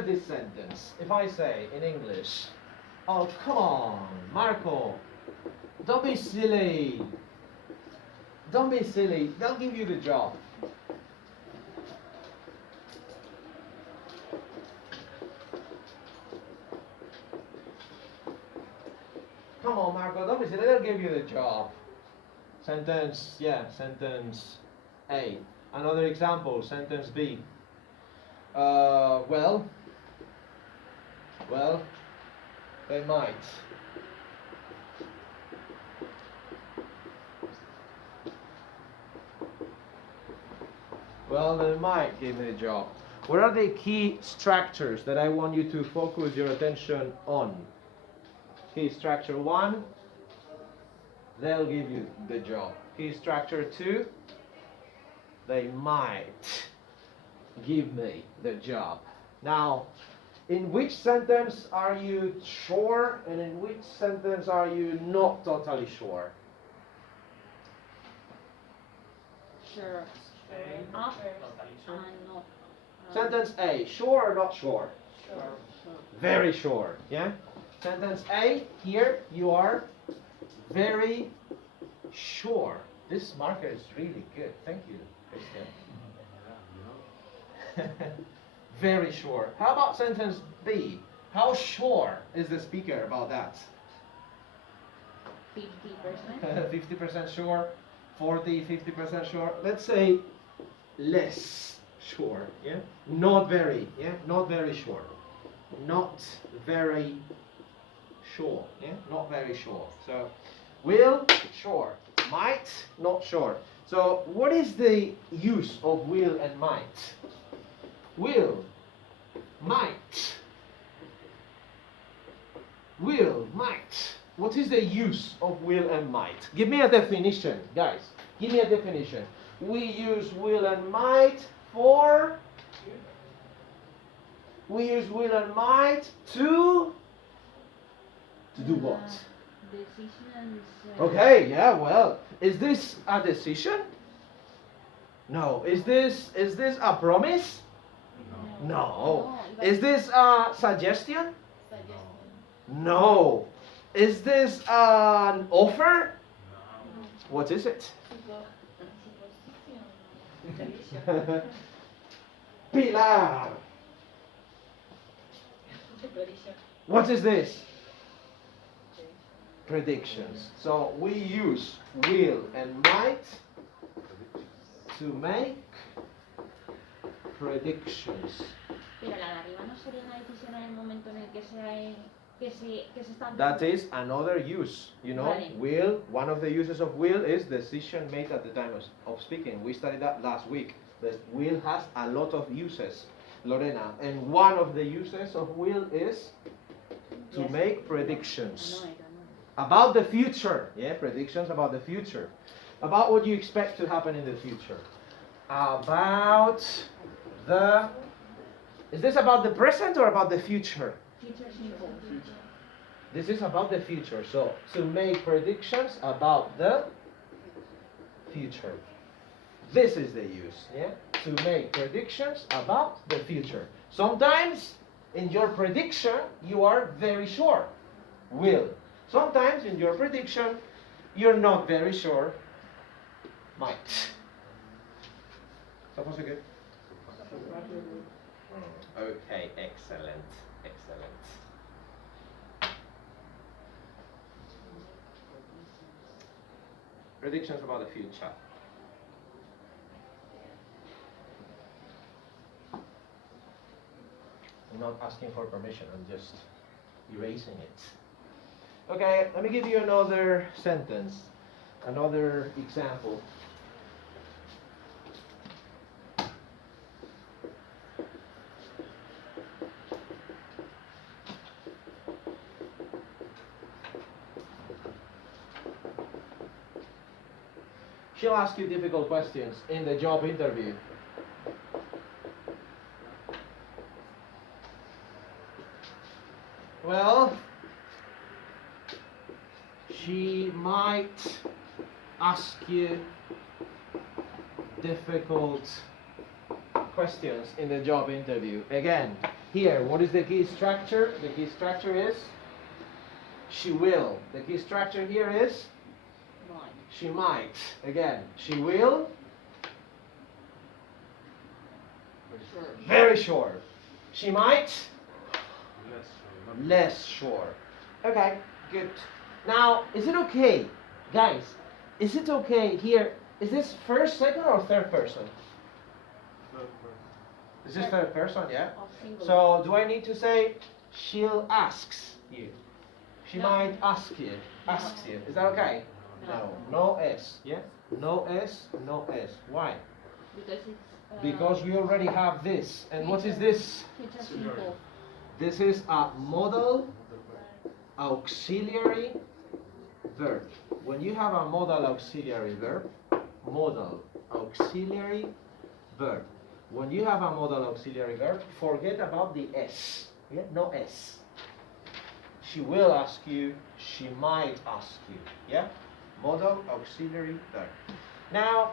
at this sentence. If I say in English, oh, come on, Marco, don't be silly. Don't be silly. They'll give you the job. Come on, Marco, don't be silly. They'll give you the job. Sentence, sentence A. Another example, sentence B. Well, they might. Well, they might give me a job. What are the key structures that I want you to focus your attention on? Key structure 1, they'll give you the job. Key structure 2, they might give me the job. Now, in which sentence are you sure, and in which sentence are you not totally sure? Sure. Up and not. Sentence A, sure or not sure? Sure. Very sure, yeah? Sentence A, here you are very sure. This marker is really good. Thank you, Christian. Very sure. How about sentence B? How sure is the speaker about that? 50%. 50% sure, 40, 50% sure. Let's say less sure, yeah? Not very, yeah? Not very sure. Not very sure, yeah? Not very sure. So, will, sure. Might, not sure. So, what is the use of will and might? Will, might. Will, might. What is the use of will and might? Give me a definition, guys. Give me a definition. We use will and might for... We use will and might to do what? Decisions. Okay, yeah, well, is this a decision? No. Is this a promise? No. Is this a suggestion? No. Is this an offer? What is it? Pilar. What is this? Predictions. So we use will and might to make predictions. Pero la de arriba no sería una decisión en el momento en el que se está. That is another use. You know, Vale. will, one of the uses of will is decision made at the time of speaking. We studied that last week. That will has a lot of uses, Lorena. And one of the uses of will is to Yes. make predictions. No, no. About the future, yeah, predictions about the future. About what you expect to happen in the future. About the... Is this about the present or about the future? Future simple. This is about the future. So, to make predictions about the future. This is the use, yeah? To make predictions about the future. Sometimes, in your prediction, you are very sure. Will. Sometimes, in your prediction, you're not very sure. Might. Sounds good? Okay, excellent. Excellent. Predictions about the future. I'm not asking for permission, I'm just erasing it. Okay, let me give you another sentence, another example. She'll ask you difficult questions in the job interview. Well, she might ask you difficult questions in the job interview. Again, Here, what is the key structure? The key structure is she will. The key structure here is Might. she might. Again, she will. Sure. Very sure. She might. Less sure. Okay, good. Now, is it okay, guys? Is it okay here? Is this first, second, or third person? Is this third person? Yeah. Or single. So, do I need to say she'll asks you? She No. might ask you. Asks you. Is that okay? No. No S. Yeah. No S. No S. Why? Because it's. Because we already have this. And what is this? Future simple. This is a modal auxiliary verb. When you have a modal auxiliary verb, modal auxiliary verb. When you have a modal auxiliary verb, forget about the S. Yeah? No S. She will ask you, she might ask you. Yeah? Modal auxiliary verb. Now,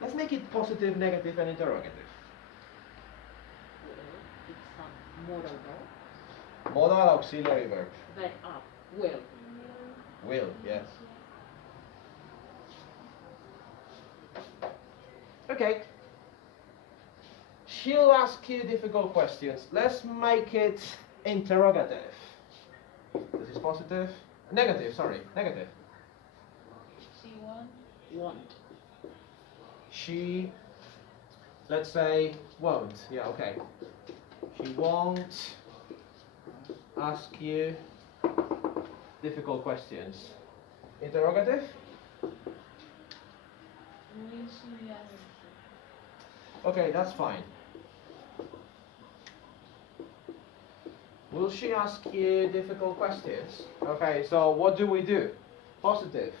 let's make it positive, negative, and interrogative. It's a modal verb. Modal auxiliary verb. But will. Will, yes. Okay. She'll ask you difficult questions. Let's make it interrogative. This is positive. Negative, sorry. Negative. She won't. She, let's say, won't. Yeah, okay. She won't ask you difficult questions. Interrogative? Will she ask? Okay, that's fine. Will she ask you difficult questions? Okay, so what do we do? Positive.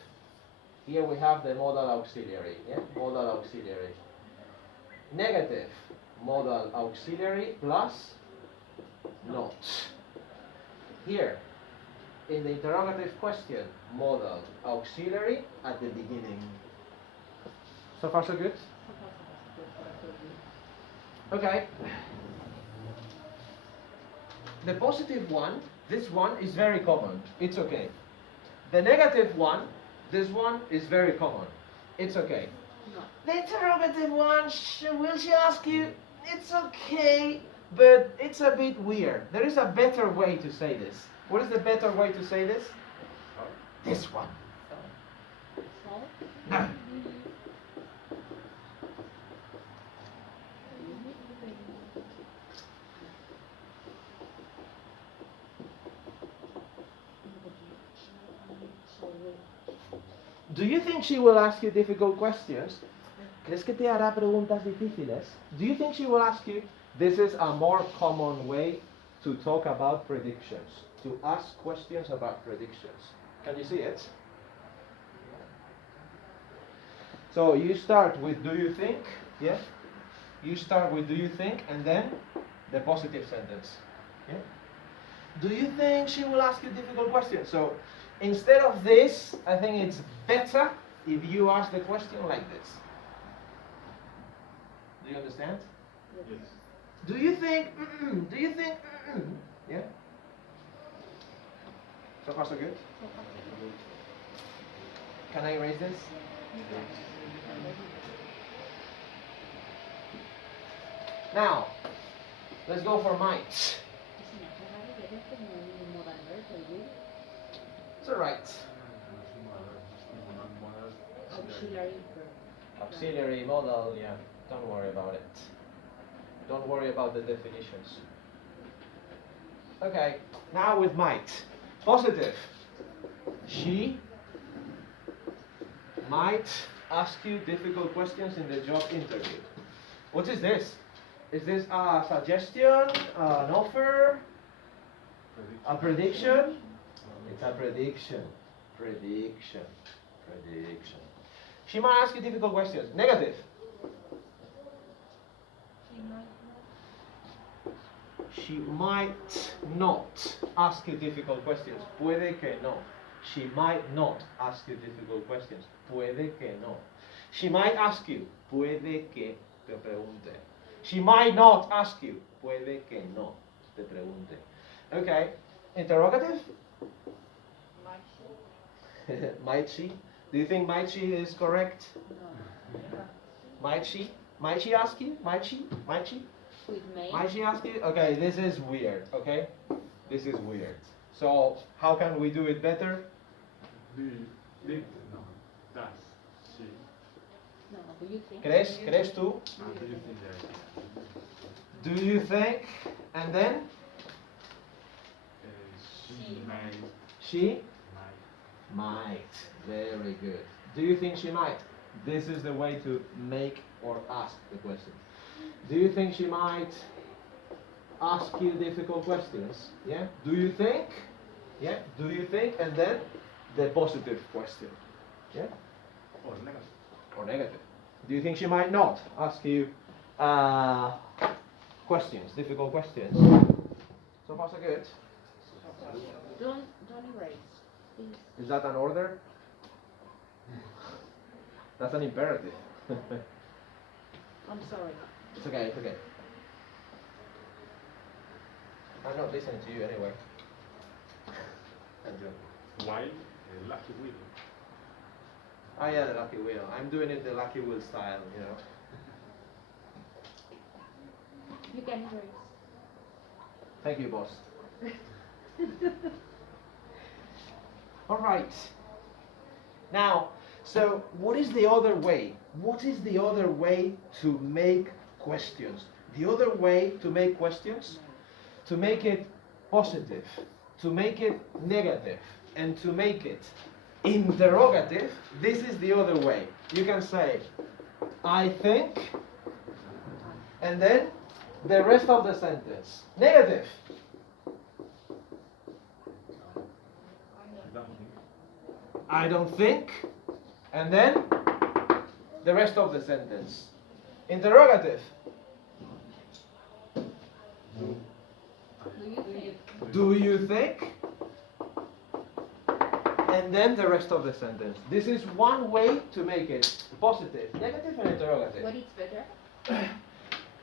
Here we have the modal auxiliary. Yeah? Modal auxiliary. Negative. Modal auxiliary plus not. Here, in the interrogative question, modal auxiliary at the beginning. So far so good? Okay. The positive one, this one is very common. It's okay. The negative one, this one is very common. It's okay. No. The interrogative one, will she ask you? It's okay, but it's a bit weird. There is a better way to say this. What is the better way to say this? This one. So? No. Do you think she will ask you difficult questions? ¿Crees que te hará preguntas difíciles? Do you think she will ask you? This is a more common way to talk about predictions, to ask questions about predictions. Can you see it? So you start with do you think? Yeah? You start with do you think and then the positive sentence. Yeah? Do you think she will ask you difficult questions? So instead of this, I think it's better if you ask the question like this. Do you understand? Yes. Do you think? Do you think? Yeah. So far so good. Can I erase this? Now, let's go for might. It's alright. Auxiliary verb. Auxiliary modal, yeah. Don't worry about it. Don't worry about the definitions. Okay, now with might. Positive. She might ask you difficult questions in the job interview. What is this? Is this a suggestion, an offer, a prediction? It's a prediction. Prediction. Prediction. She might ask you difficult questions. Negative. She might not ask you difficult questions. Puede que no. She might not ask you difficult questions. Puede que no. She might ask you. Puede que te pregunte. She might not ask you. Puede que no. te pregunte. Okay, interrogative? Might she? Do you think might she is correct? No. Might she? Might she ask you? Might she? Might she? With me. Might she ask you? Okay, this is weird, okay? This is weird. So, how can we do it better? Do you think? No. Does she? No, do you think? ¿Crees tú? Do you think that? Do you think? And then? She may. She? Might. Might. Very good. Do you think she might? This is the way to make or ask the question. Do you think she might ask you difficult questions? Yeah? Do you think? Yeah? Do you think? And then the positive question. Yeah? Or negative. Or negative. Do you think she might not ask you questions, difficult questions? So far so good. Don't erase. Please. Is that an order? That's an imperative. I'm sorry. It's okay, it's okay. I'm not listening to you anyway. I'm joking. Why lucky wheel? Oh yeah, the lucky wheel. I'm doing it the lucky wheel style, you know. You can erase. Thank you, boss. All right. Now, so what is the other way? What is the other way to make questions? The other way to make questions? To make it positive, to make it negative, and to make it interrogative. This is the other way. You can say, I think, and then the rest of the sentence. Negative. I don't think, and then the rest of the sentence. Interrogative. Do you think? Do you think? And then the rest of the sentence. This is one way to make it positive, negative, and interrogative. What is better?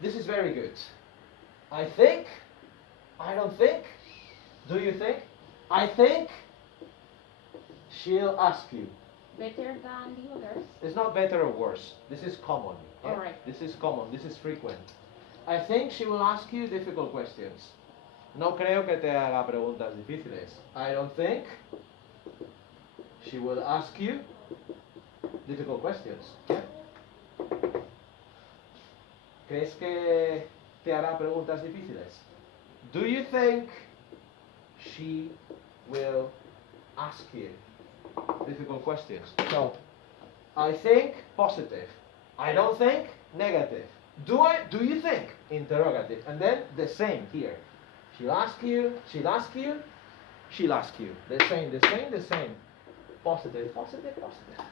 This is very good. I think. I don't think. Do you think? I think she'll ask you. Better than the others? It's not better or worse. This is common. yeah? Alright. This is common. This is frequent. I think she will ask you difficult questions. No creo que te haga preguntas difíciles. I don't think she will ask you difficult questions. Yeah? ¿Crees que te hará preguntas difíciles? Do you think she will ask you difficult questions? So, I think positive. I don't think negative. Do you think interrogative? And then the same here. She'll ask you, she'll ask you, she'll ask you. The same, the same, the same. Positive, positive, positive.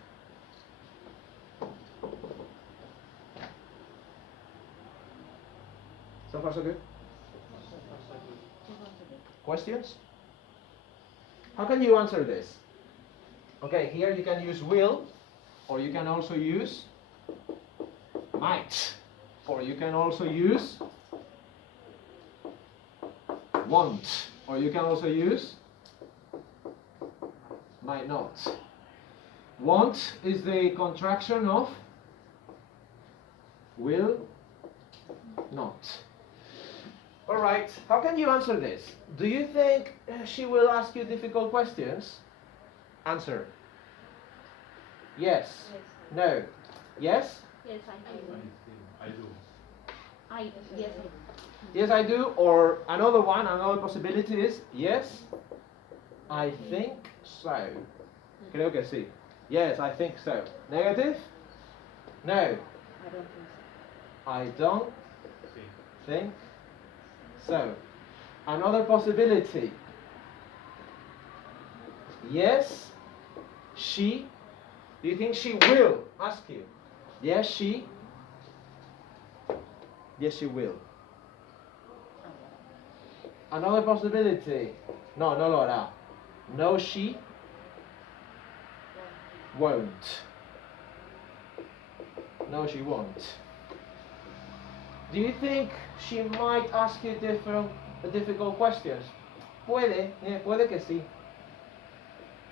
So far so good? Questions? How can you answer this? Okay, here you can use will, or you can also use might, or you can also use want, or you can also use might not. Want is the contraction of will not. Alright, how can you answer this? Do you think she will ask you difficult questions? Answer. Yes. Yes. No. Yes? Yes, I do. I do. Yes, I do. Yes, I do. Or another one, another possibility is yes, I think so. Creo que sí. Yes, I think so. Negative? No. I don't think so. I don't Sí. think so. Another possibility. Yes, she. Do you think she will ask you? Yes, she. Yes, she will. Another possibility. No, no lo hará. No, she won't. No, she won't. Do you think she might ask you difficult questions. Puede que sí.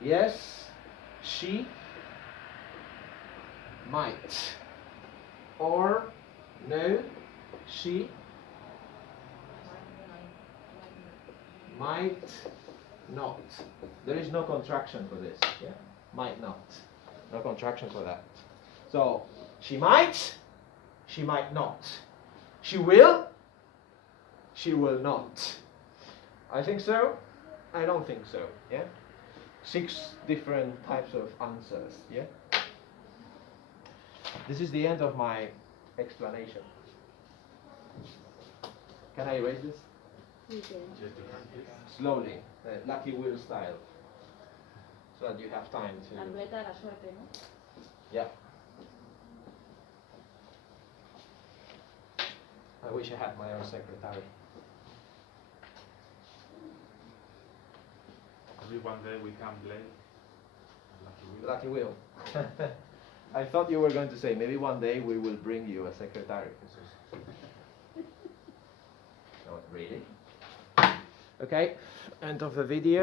Yes, she might. Or no, she might not. There is no contraction for this. Yeah? Might not. No contraction for that. So, she might not. She will not. I think so, I don't think so. Yeah? 6 different types of answers. Yeah? This is the end of my explanation. Can I erase this? Sí, que Just to practice. Slowly, Lucky Wheel style, so that you have time la to. ruleta de la suerte, ¿no? Yeah. I wish I had my own secretary. Maybe one day we can play Lucky Wheel. Lucky Wheel. I thought you were going to say maybe one day we will bring you a secretary. Not really. Okay, end of the video.